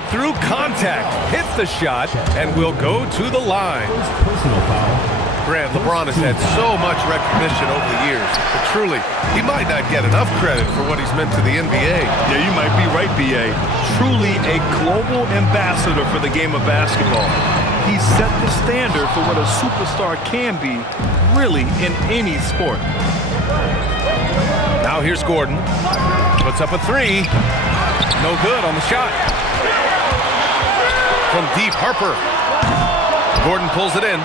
fought through contact, hit the shot, and will go to the line. Personal foul. Grant, LeBron has had so much recognition over the years, but truly, he might not get enough credit for what he's meant to the NBA. Yeah, you might be right, B.A. Truly a global ambassador for the game of basketball. He set the standard for what a superstar can be, really, in any sport. Now here's Gordon. Puts up a three. No good on the shot. From deep, Harper. Gordon pulls it in.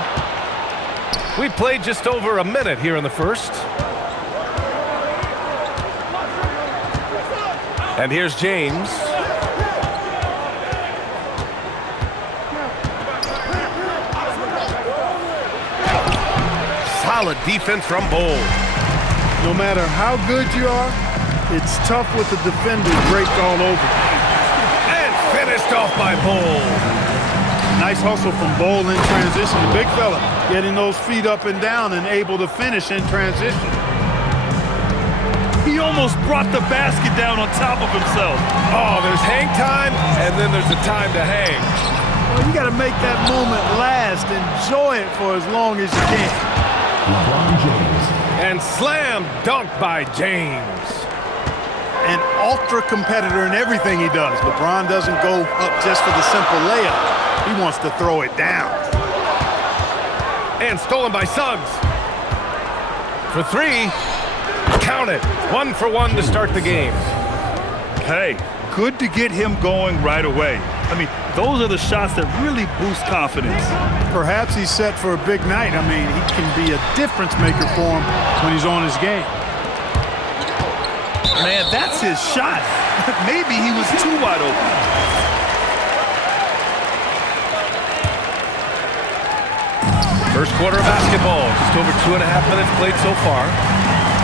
We played just over a minute here in the first. And here's James. Solid defense from Bol. No matter how good you are, it's tough with the defender draped all over. And finished off by Bol. Nice hustle from Bol in transition. The big fella getting those feet up and down and able to finish in transition. He almost brought the basket down on top of himself. Oh, there's hang time, and then there's the time to hang. Well, you got to make that moment last. Enjoy it for as long as you can. LeBron James. And slam dunk by James. An ultra competitor in everything he does. LeBron doesn't go up just for the simple layup. He wants to throw it down. And stolen by Suggs. For three. Count it. 1 for 1 to start the game. Hey, good to get him going right away. I mean, those are the shots that really boost confidence. Perhaps he's set for a big night. I mean, he can be a difference maker for him when he's on his game. Man, that's his shot. Maybe he was too wide open. First quarter of basketball. Just over 2.5 minutes played so far.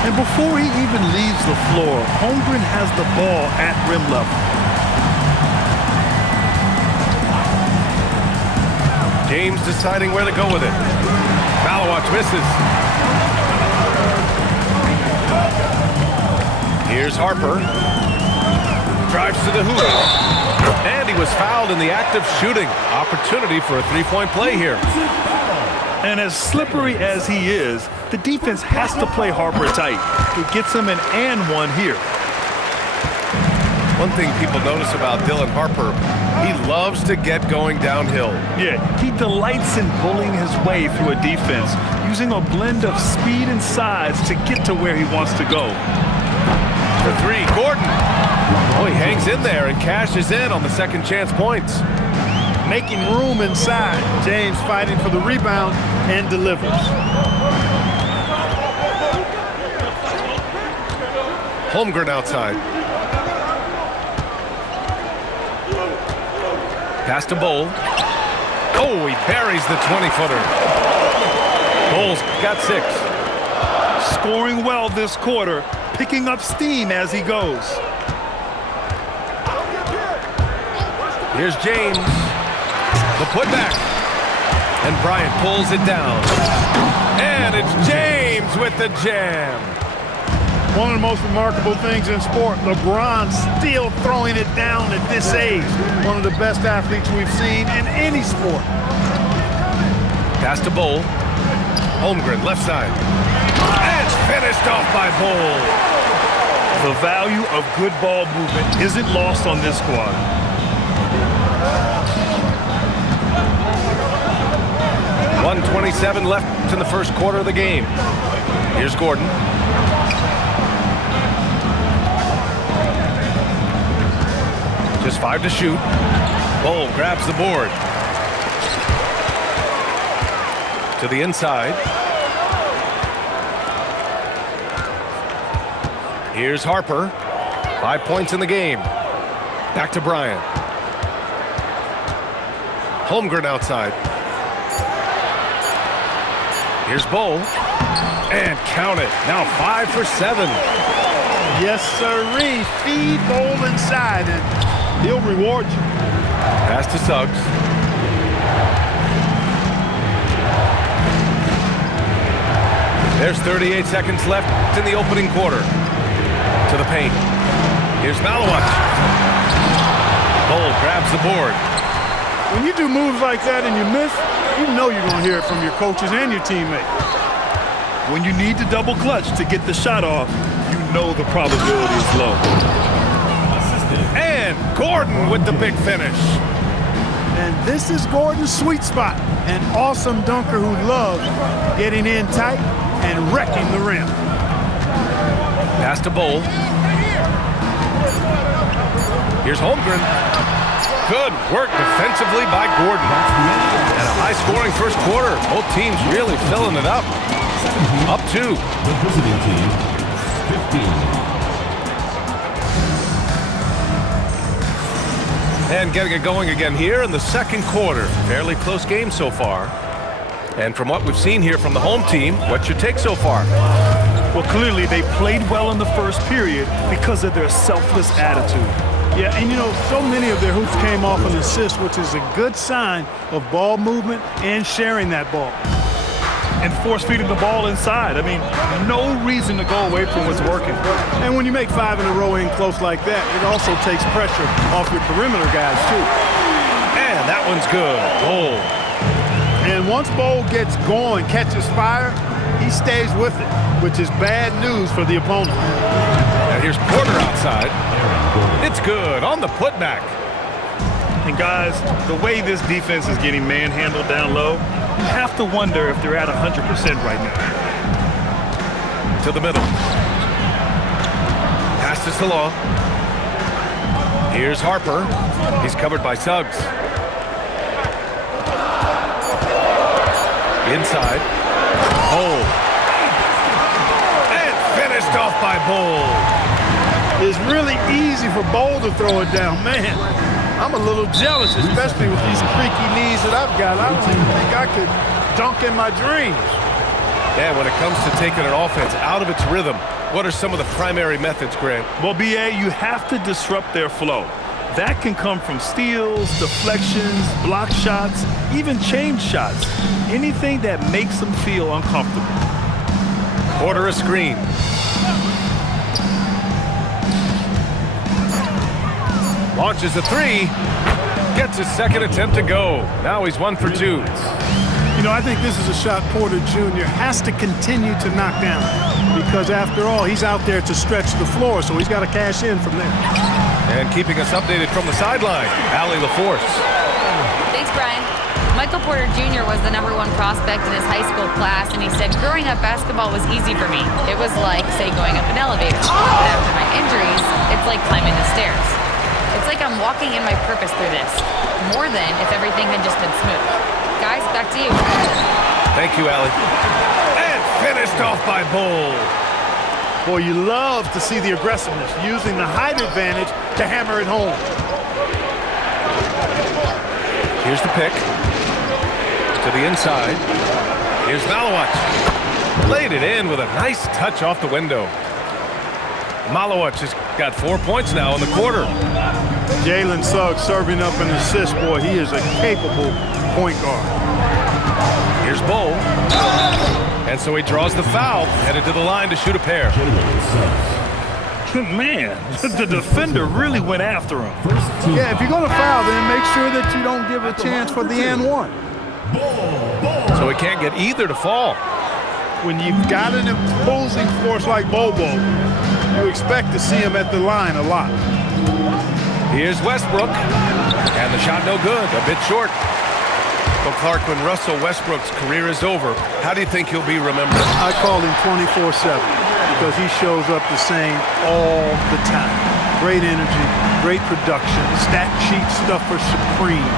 And before he even leaves the floor, Holmgren has the ball at rim level. James deciding where to go with it. Malawach misses. Here's Harper. Drives to the hoop. And he was fouled in the act of shooting. Opportunity for a three-point play here. And as slippery as he is, the defense has to play Harper tight. It gets him an and one here. One thing people notice about Dylan Harper, he loves to get going downhill. Yeah, he delights in bullying his way through a defense, using a blend of speed and size to get to where he wants to go. For three, Gordon. Oh, he hangs in there and cashes in on the second chance points. Making room inside. James fighting for the rebound and delivers. Holmgren outside. Pass to Bol. Oh, he buries the 20-footer. Bol's got 6. Scoring well this quarter, picking up steam as he goes. Here's James. The putback. And Bryant pulls it down. And it's James with the jam. One of the most remarkable things in sport, LeBron still throwing it down at this age. One of the best athletes we've seen in any sport. Pass to Bol. Holmgren, left side. And finished off by Bol. The value of good ball movement isn't lost on this squad. .127 left in the first quarter of the game. Here's Gordon. Just 5 to shoot. Bol grabs the board. To the inside. Here's Harper. 5 points in the game. Back to Bryant. Holmgren outside. Here's Bol. And count it. Now 5 for 7. Yes, sirree. Feed Bol inside, and he'll reward you. Pass to Suggs. There's 38 seconds left in the opening quarter. To the paint. Here's Malawach. Bull grabs the board. When you do moves like that and you miss, you know you're going to hear it from your coaches and your teammates. When you need to double clutch to get the shot off, you know the probability is low. And Gordon with the big finish. And this is Gordon's sweet spot. An awesome dunker who loves getting in tight and wrecking the rim. Pass to Bull. Here's Holmgren. Good work defensively by Gordon. And a high-scoring first quarter. Both teams really filling it up. Up 2. The visiting team, 15. And getting it going again here in the second quarter. Fairly close game so far. And from what we've seen here from the home team, what's your take so far? Well, clearly they played well in the first period because of their selfless attitude. Yeah, and you know, so many of their hoops came off an assist, which is a good sign of ball movement and sharing that ball. And force-feeding the ball inside. I mean, no reason to go away from what's working. And when you make 5 in a row in close like that, it also takes pressure off your perimeter guys, too. And that one's good. Bull. And once Bull gets going, catches fire, he stays with it, which is bad news for the opponent. And here's Porter outside. It's good on the putback. And guys, the way this defense is getting manhandled down low, you have to wonder if they're at 100% right now. To the middle. Pass to Salah. Here's Harper. He's covered by Suggs. Inside. Bull. And finished off by Bull. It's really easy for Bull to throw it down. Man, I'm a little jealous, especially with these creaky knees that I've got. I don't even think I could dunk in my dreams. Yeah, when it comes to taking an offense out of its rhythm, what are some of the primary methods, Grant? Well, BA, you have to disrupt their flow. That can come from steals, deflections, block shots, even change shots. Anything that makes them feel uncomfortable. Order a screen. Launches a 3. Gets his second attempt to go. Now he's 1 for 2. You know, I think this is a shot Porter Jr. has to continue to knock down because, after all, he's out there to stretch the floor, so he's got to cash in from there. And keeping us updated from the sideline, Allie LaForce. Thanks, Brian. Michael Porter Jr. was the #1 prospect in his high school class, and he said, growing up, basketball was easy for me. It was like, say, going up an elevator. But after my injuries, it's like climbing the stairs. It's like I'm walking in my purpose through this, more than if everything had just been smooth. Guys, back to you. Thank you, Allie. And finished off by Bull. Boy, you love to see the aggressiveness, using the height advantage to hammer it home. Here's the pick. To the inside. Here's Malawach. Laid it in with a nice touch off the window. Malawach has got 4 points now in the quarter. Jalen Suggs serving up an assist. Boy, he is a capable point guard. Here's Bull. And so he draws the foul, headed to the line to shoot a pair. Man, the defender really went after him. Yeah, if you're going to foul, then make sure that you don't give a chance for the and one. So he can't get either to fall. When you've got an imposing force like Bobo, you expect to see him at the line a lot. Here's Westbrook. And the shot no good, a bit short. Well, Clark, when Russell Westbrook's career is over, how do you think he'll be remembered? I call him 24/7 because he shows up the same all the time. Great energy, great production, stat sheet stuffer supreme.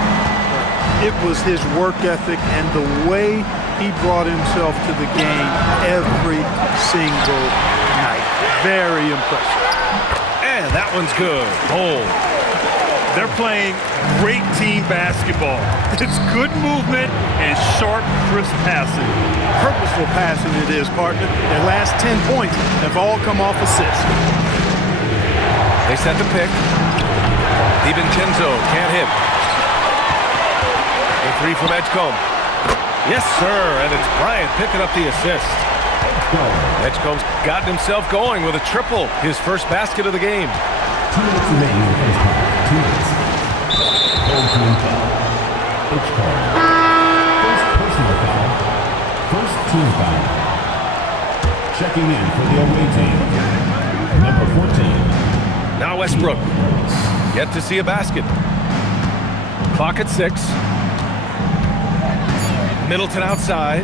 It was his work ethic and the way he brought himself to the game every single night. Very impressive. And that one's good. Hold. They're playing great team basketball. It's good movement and sharp, crisp passing. Purposeful passing it is, partner. Their last 10 points have all come off assists. They set the pick. DiVincenzo can't hit. The 3 from Edgecombe. Yes, sir, and it's Bryant picking up the assist. Edgecombe's gotten himself going with a triple, his first basket of the game. 2 minutes remaining in the first half. 2 minutes. team foul. Checking in for the away team, number 14. Now Westbrook. Yet to see a basket. Clock at 6. Middleton outside.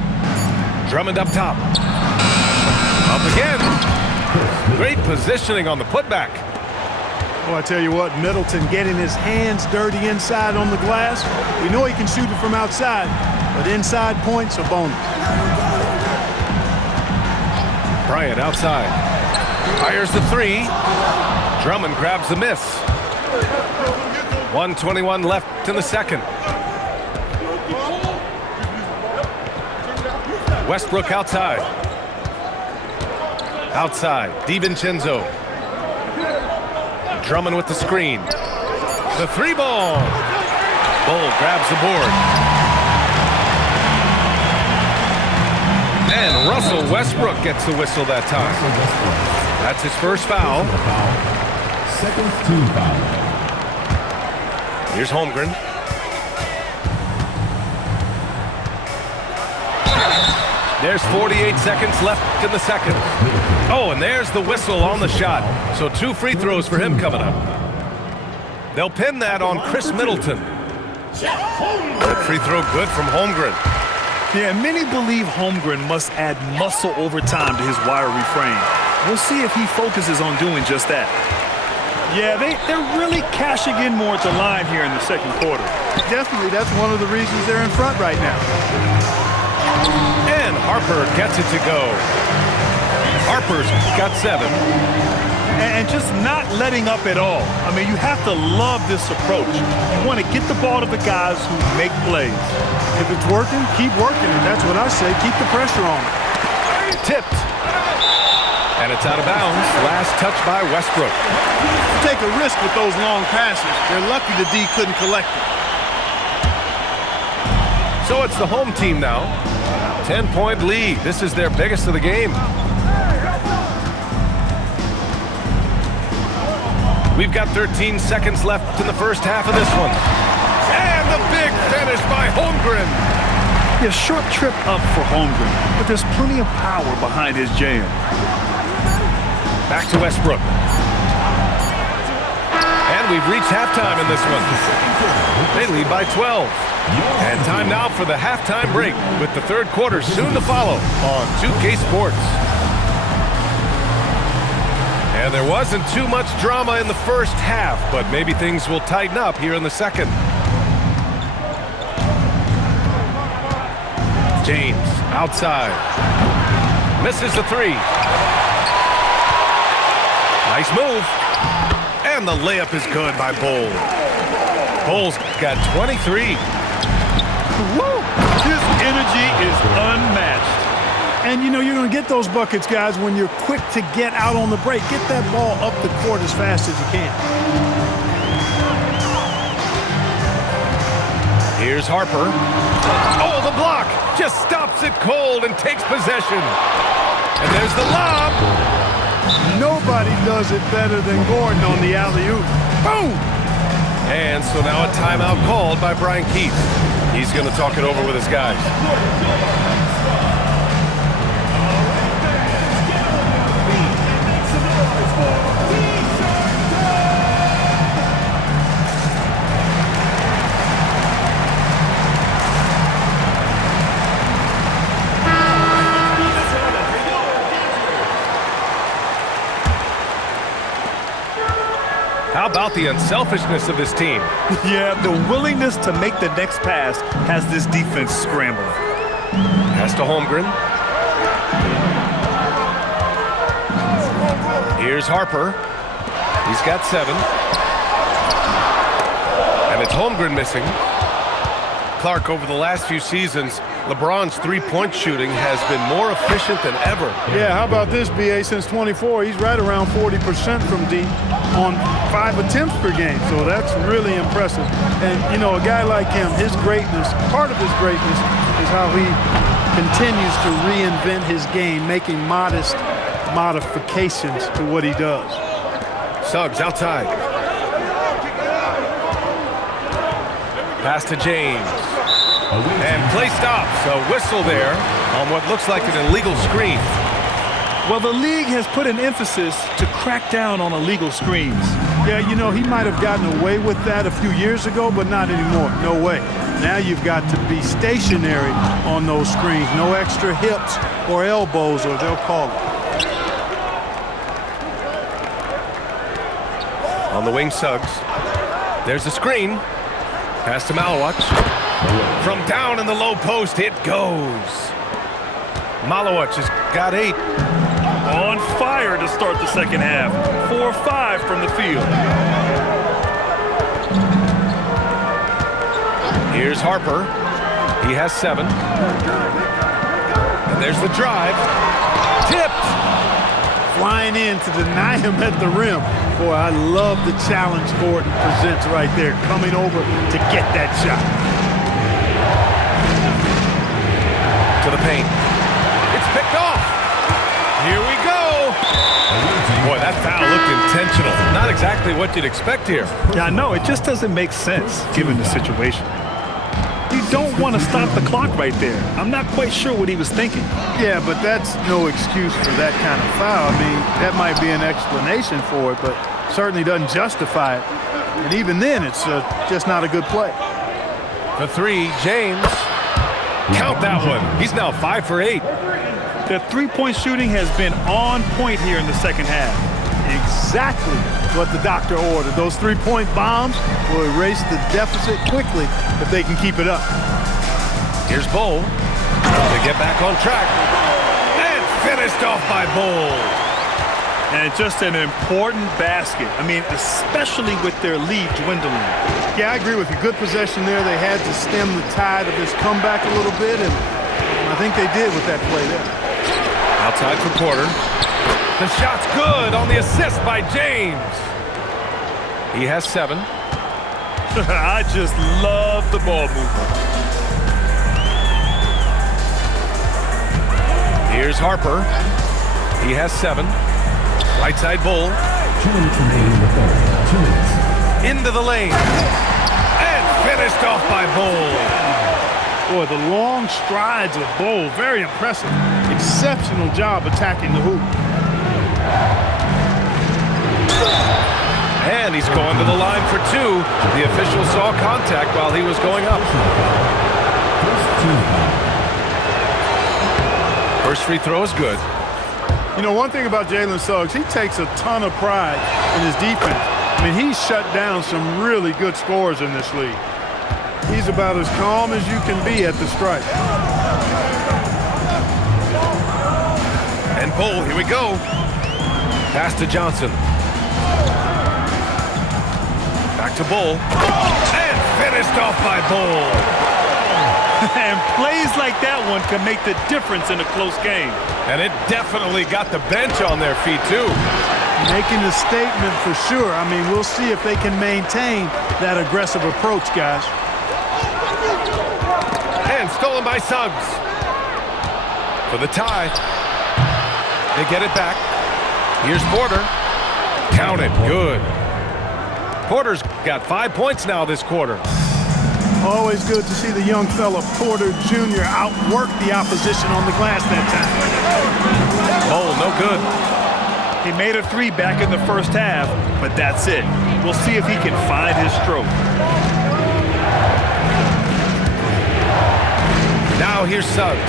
Drummond up top. Up again. Great positioning on the putback. Well, I tell you what, Middleton getting his hands dirty inside on the glass. We know he can shoot it from outside, but inside points are bonus. Bryant outside. Fires the 3. Drummond grabs the miss. 1:21 left in the second. Westbrook outside. Outside, DiVincenzo. Drummond with the screen. The 3 ball. Bull grabs the board. And Russell Westbrook gets the whistle that time. That's his first foul. Second team foul. Here's Holmgren. There's 48 seconds left in the second. Oh, and there's the whistle on the shot. So 2 free throws for him coming up. They'll pin that on Chris Middleton. That free throw good from Holmgren. Yeah, many believe Holmgren must add muscle over time to his wiry frame. We'll see if he focuses on doing just that. Yeah, they're really cashing in more at the line here in the second quarter. Definitely, that's one of the reasons they're in front right now. And Harper gets it to go. Harper's got 7. And just not letting up at all. I mean, you have to love this approach. You want to get the ball to the guys who make plays. If it's working, keep working, and that's what I say. Keep the pressure on. Tipped. And it's out of bounds. Last touch by Westbrook. You take a risk with those long passes. They're lucky the D couldn't collect it. So it's the home team now. 10-point lead. This is their biggest of the game. We've got 13 seconds left in the first half of this one. And the big finish by Holmgren. Yeah, short trip up for Holmgren, but there's plenty of power behind his jam. Back to Westbrook. And we've reached halftime in this one. They lead by 12. And time now for the halftime break with the third quarter soon to follow on 2K Sports. And there wasn't too much drama in the first half, but maybe things will tighten up here in the second. James outside. Misses the 3. Nice move. And the layup is good by Bull. Bull's got 23. Woo! His energy is unmatched. And, you know, you're going to get those buckets, guys, when you're quick to get out on the break. Get that ball up the court as fast as you can. Here's Harper. Oh, the block! Just stops it cold and takes possession. And there's the lob. Nobody does it better than Gordon on the alley-oop. Boom! And so now a timeout called by Brian Keith. He's going to talk it over with his guys. How about the unselfishness of this team? Yeah, the willingness to make the next pass has this defense scrambling. Pass to Holmgren. Here's Harper. He's got 7. And it's Holmgren missing. Clark, over the last few seasons, LeBron's three-point shooting has been more efficient than ever. Yeah, how about this, B.A.? Since 24, he's right around 40% from deep on 5 attempts per game. So that's really impressive. And, you know, a guy like him, his greatness, part of his greatness is how he continues to reinvent his game, making modest modifications to what he does. Suggs outside. Pass to James. And play stops. A whistle there on what looks like an illegal screen. Well, the league has put an emphasis to crack down on illegal screens. Yeah, you know, he might have gotten away with that a few years ago, but not anymore. No way. Now you've got to be stationary on those screens. No extra hips or elbows, or they'll call it. On the wing, Suggs. There's the screen. Pass to Malowacz. From down in the low post, it goes. Malowacz has got 8. On fire to start the second half. 4-5 from the field. Here's Harper. He has 7. And there's the drive. Tipped. Flying in to deny him at the rim. Boy, I love the challenge Gordon presents right there. Coming over to get that shot. To the paint. It's picked off. Here we go. Boy, that foul looked intentional. Not exactly what you'd expect here. Yeah, I know. It just doesn't make sense given the situation. You don't want to stop the clock right there. I'm not quite sure what he was thinking. Yeah, but that's no excuse for that kind of foul. I mean, that might be an explanation for it, but certainly doesn't justify it. And even then, it's just not a good play. The 3, James. Count that one. He's now 5 for 8. The three-point shooting has been on point here in the second half. Exactly what the doctor ordered. Those three-point bombs will erase the deficit quickly if they can keep it up. Here's Bull. They get back on track. And finished off by Bull. And just an important basket. I mean, especially with their lead dwindling. Yeah, I agree with you. Good possession there. They had to stem the tide of this comeback a little bit, and I think they did with that play there. Outside for Porter. The shot's good on the assist by James. He has 7. I just love the ball movement. Here's Harper. He has 7. Right side Bull. 2 minutes remaining in the third. 2 minutes. Into the lane. And finished off by Bull. Boy, the long strides of Bull, very impressive. Exceptional job attacking the hoop. And he's going to the line for 2. The official saw contact while he was going up. First free throw is good. You know, one thing about Jalen Suggs, he takes a ton of pride in his defense. I mean, he's shut down some really good scorers in this league. He's about as calm as you can be at the stripe. And Bull, here we go. Pass to Johnson. Back to Bull. And finished off by Bull. And plays like that one can make the difference in a close game. And it definitely got the bench on their feet, too. Making a statement for sure. I mean, we'll see if they can maintain that aggressive approach, guys. And stolen by Suggs. For the tie. They get it back. Here's Porter. Count it. Good. Porter's got 5 points now this quarter. Always good to see the young fella Porter Jr. outwork the opposition on the glass that time. Oh, no good. He made a 3 back in the first half, but that's it. We'll see if he can find his stroke. Now here's Suggs.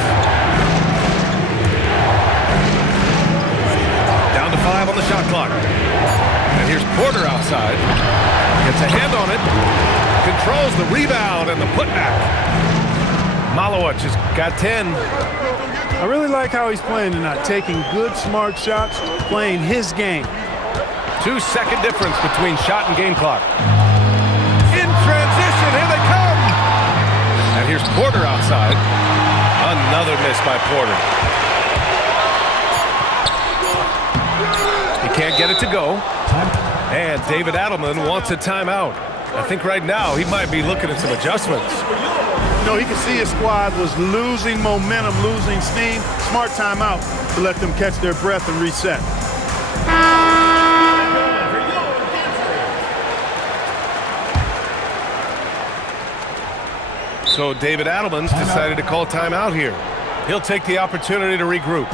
Down to 5 on the shot clock. And here's Porter outside. Gets a hand on it. Controls the rebound and the putback. Malowacz has got 10. I really like how he's playing tonight. Taking good, smart shots, playing his game. 2-second difference between shot and game clock. In transition, here they come. And here's Porter outside. Another miss by Porter. He can't get it to go. And David Adelman wants a timeout. I think right now he might be looking at some adjustments. You know, he could see his squad was losing momentum, losing steam. Smart timeout to let them catch their breath and reset. So David Adelman's decided to call timeout here. He'll take the opportunity to regroup.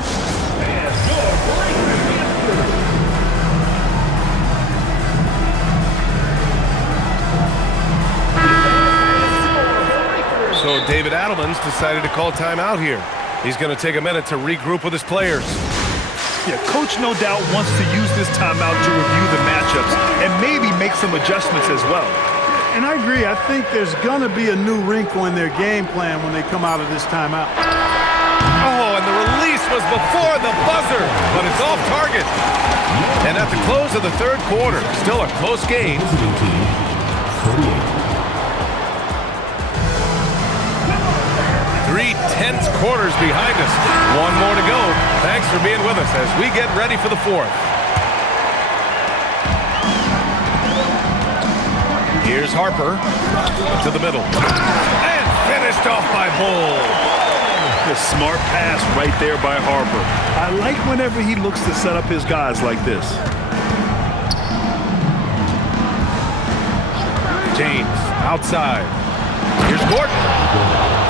So David Adelman's decided to call timeout here. He's going to take a minute to regroup with his players. Yeah, coach no doubt wants to use this timeout to review the matchups and maybe make some adjustments as well. And I agree. I think there's going to be a new wrinkle in their game plan when they come out of this timeout. Oh, and the release was before the buzzer, but it's off target. And at the close of the third quarter, still a close game. Visiting team, 48. 3 tense quarters behind us. One more to go. Thanks for being with us as we get ready for the fourth. Here's Harper to the middle. And finished off by Bull. A smart pass right there by Harper. I like whenever he looks to set up his guys like this. James outside. Here's Gordon.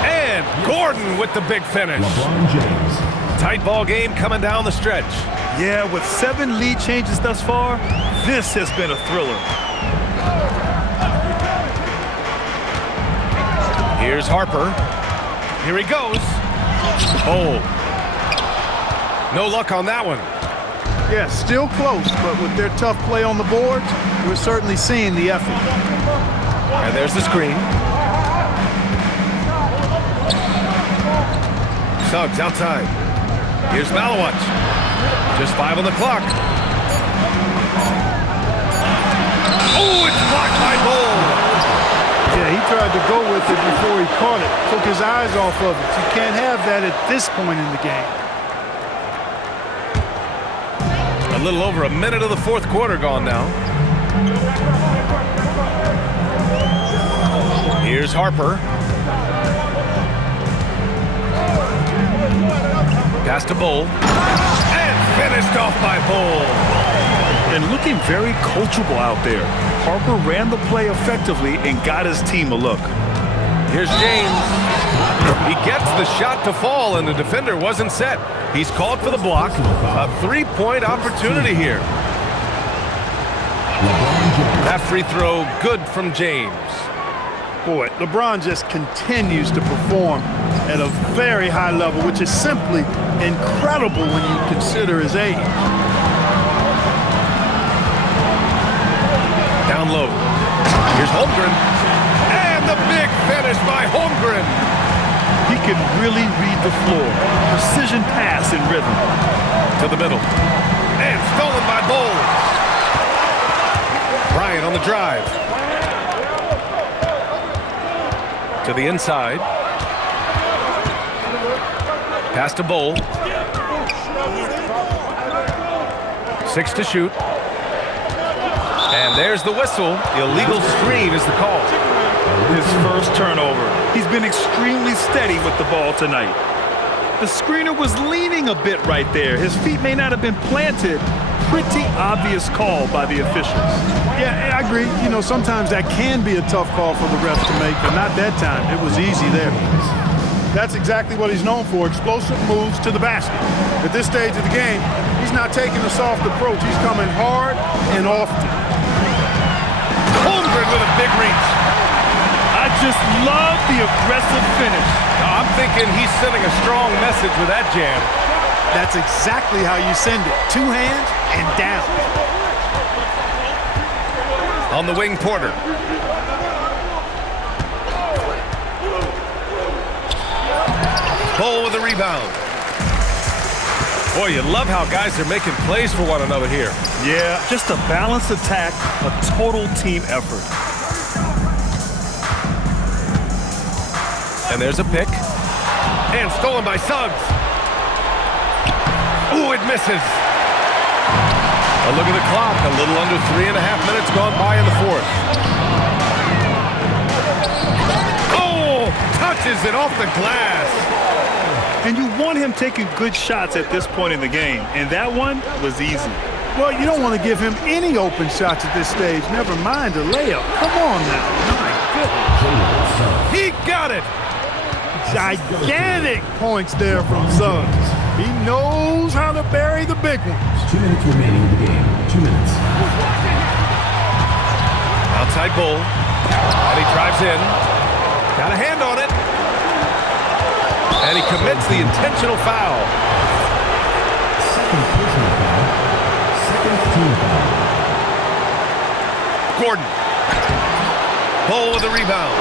And Gordon with the big finish. LeBron James. Tight ball game coming down the stretch. Yeah, with 7 lead changes thus far, this has been a thriller. Here's Harper. Here he goes. Oh. No luck on that one. Yeah, still close, but with their tough play on the boards, we're certainly seeing the effort. And there's the screen. Suggs outside. Here's Malawat. Just 5 on the clock. Oh, it's blocked by Bull. Yeah, he tried to go with it before he caught it. Took his eyes off of it. You can't have that at this point in the game. A little over a minute of the fourth quarter gone now. Here's Harper. Pass to Bull. And finished off by Bull. And looking very coachable out there. Harper ran the play effectively and got his team a look. Here's James. He gets the shot to fall, and the defender wasn't set. He's called for the block. A 3-point opportunity here. That free throw good from James. Boy, LeBron just continues to perform at a very high level, which is simply incredible when you consider his age. Down low. Here's Holmgren. And the big finish by Holmgren. He can really read the floor. Precision pass in rhythm. To the middle. And stolen by Bull. Bryant on the drive. To the inside. Pass to Bull. 6 to shoot. And there's the whistle. Illegal screen is the call. His first turnover. He's been extremely steady with the ball tonight. The screener was leaning a bit right there. His feet may not have been planted. Pretty obvious call by the officials. Yeah, I agree. You know, sometimes that can be a tough call for the refs to make, but not that time. It was easy there. That's exactly what he's known for, explosive moves to the basket. At this stage of the game, he's not taking a soft approach. He's coming hard and often. Holmgren with a big reach. I just love the aggressive finish. Now, I'm thinking he's sending a strong message with that jam. That's exactly how you send it. 2 hands and down. On the wing, Porter. Bull with a rebound. Boy, you love how guys are making plays for one another here. Yeah, just a balanced attack, a total team effort. And there's a pick. And stolen by Suggs. Ooh, it misses. A look at the clock. A little under 3.5 minutes gone by in the fourth. Oh, touches it off the glass. And you want him taking good shots at this point in the game, and that one was easy. Well, you don't want to give him any open shots at this stage. Never mind a layup. Come on now. My goodness. He Got it. Gigantic points there from Suggs. He knows how to bury the big ones. 2 minutes remaining in the game. 2 minutes. Outside Bull. And he drives in. Got a hand on it. And he commits the intentional foul. Second personal foul. Second team foul. Gordon. Bull with the rebound.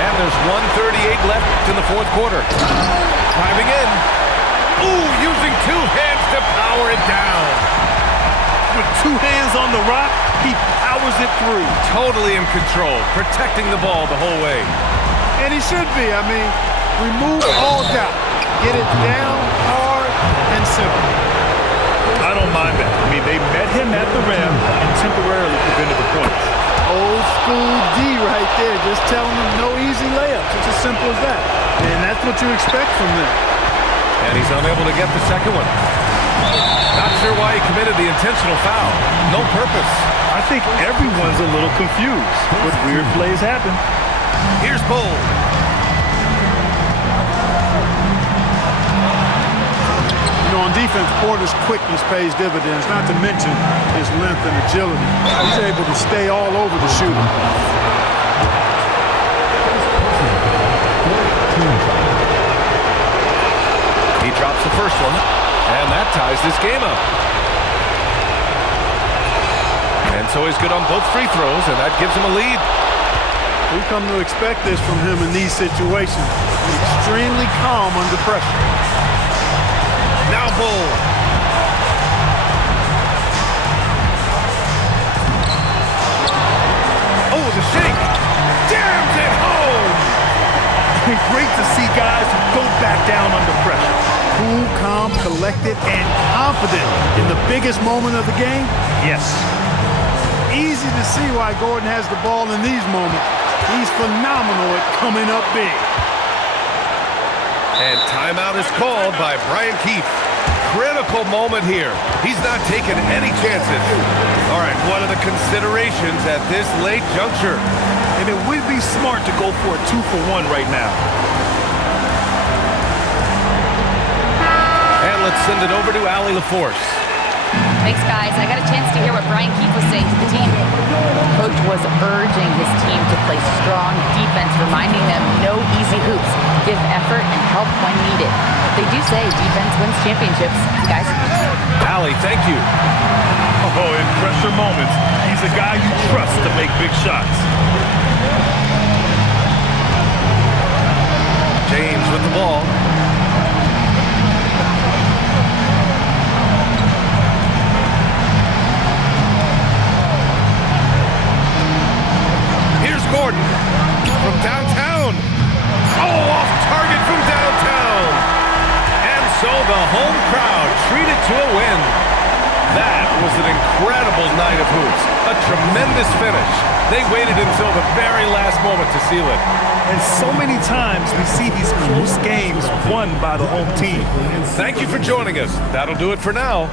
And there's 1:38 left in the fourth quarter. Driving in. Ooh, using two hands to power it down. With two hands on the rock, he powers it through. Totally in control, protecting the ball the whole way. And he should be. I mean, remove all doubt. Get it down hard and simple. I don't mind that. I mean, they met him at the rim and temporarily prevented the points. Old school D right there, just telling them no easy layups. It's as simple as that. And that's what you expect from them. And he's unable to get the second one. Not sure why he committed the intentional foul. No purpose. I think everyone's a little confused, but weird plays happen. Here's Bull. You know, on defense, Porter's quickness pays dividends, not to mention his length and agility. He's able to stay all over the shooter. He drops the first one, and that ties this game up. And so he's good on both free throws, and that gives him a lead. We've come to expect this from him in these situations. Extremely calm under pressure. Now Bull. Oh, the shake. Jams it home. Great to see guys who don't back down under pressure. Cool, calm, collected, and confident in the biggest moment of the game. Yes. Easy to see why Gordon has the ball in these moments. He's phenomenal at coming up big. And timeout is called by Brian Keefe. Critical moment here. He's not taking any chances. All right, what are the considerations at this late juncture? And it would be smart to go for a 2-for-1 right now. And let's send it over to Allie LaForce. Thanks, guys. I got a chance to hear what Brian Keefe was saying to the team. Coach was urging his team to play strong defense, reminding them no easy hoops, give effort, and help when needed. They do say defense wins championships, guys. Allie, thank you. Oh, in pressure moments, he's a guy you trust to make big shots. James with the ball. Here's Gordon from downtown. Oh, off target from downtown. And so the home crowd treated to a win. That was an incredible night of hoops. A tremendous finish. They waited until the very last moment to seal it. And so many times we see these close games won by the home team. Thank you for joining us. That'll do it for now.